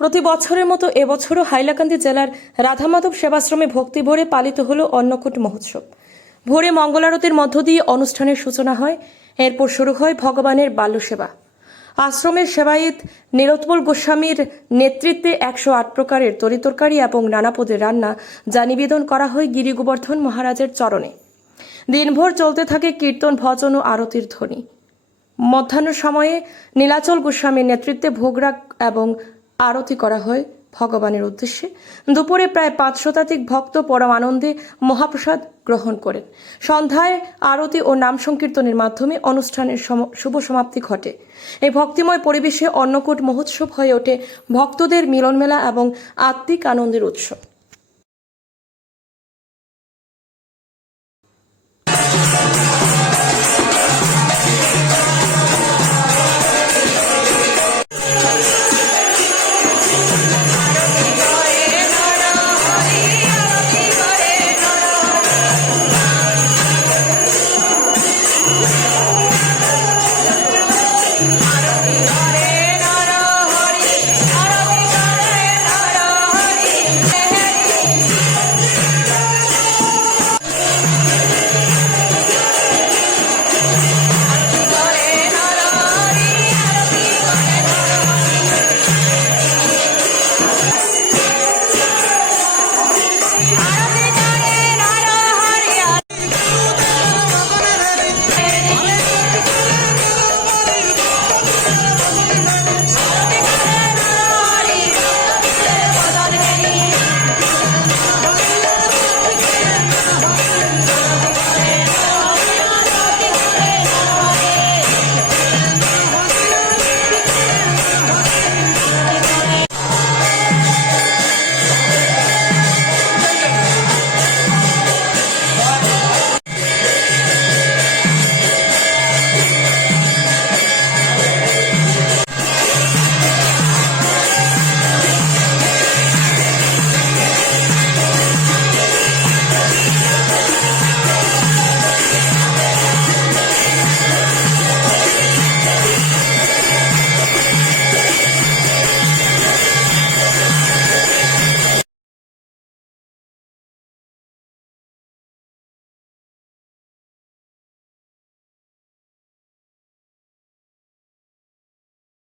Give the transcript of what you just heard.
প্রতি বছরের মতো এবছরও হাইলাকান্দি জেলার রাধামাধব সেবাশ্রমে ভক্তি ভরে পালিত হলো অন্নকূট মহোৎসব। ভোরে মঙ্গলারতির মধ্য দিয়ে অনুষ্ঠানের সূচনা হয়। এরপর শুরু হয় ভগবানের বাল্যসেবা। আশ্রমের সেবায়েত নীলোৎপল গোস্বামীর নেতৃত্বে 108 প্রকারের তরিতরকারি এবং নানা পদের রান্না যা নিবেদন করা হয় গিরি গোবর্ধন মহারাজের চরণে। দিনভর চলতে থাকে কীর্তন, ভজন ও আরতির ধ্বনি। মধ্যাহ্ন সময়ে নীলাচল গোস্বামীর নেতৃত্বে ভোগরাগ এবং আরতি করা হয় ভগবানের উদ্দেশ্যে। দুপুরে প্রায় 5 শতাধিক ভক্ত পরম আনন্দে মহাপ্রসাদ গ্রহণ করেন। সন্ধ্যায় আরতি ও নাম সংকীর্তনের মাধ্যমে অনুষ্ঠানের শুভ সমাপ্তি ঘটে। এই ভক্তিময় পরিবেশে অন্নকূট মহোৎসব হয়ে ওঠে ভক্তদের মিলনমেলা এবং আত্মিক আনন্দের উৎসব।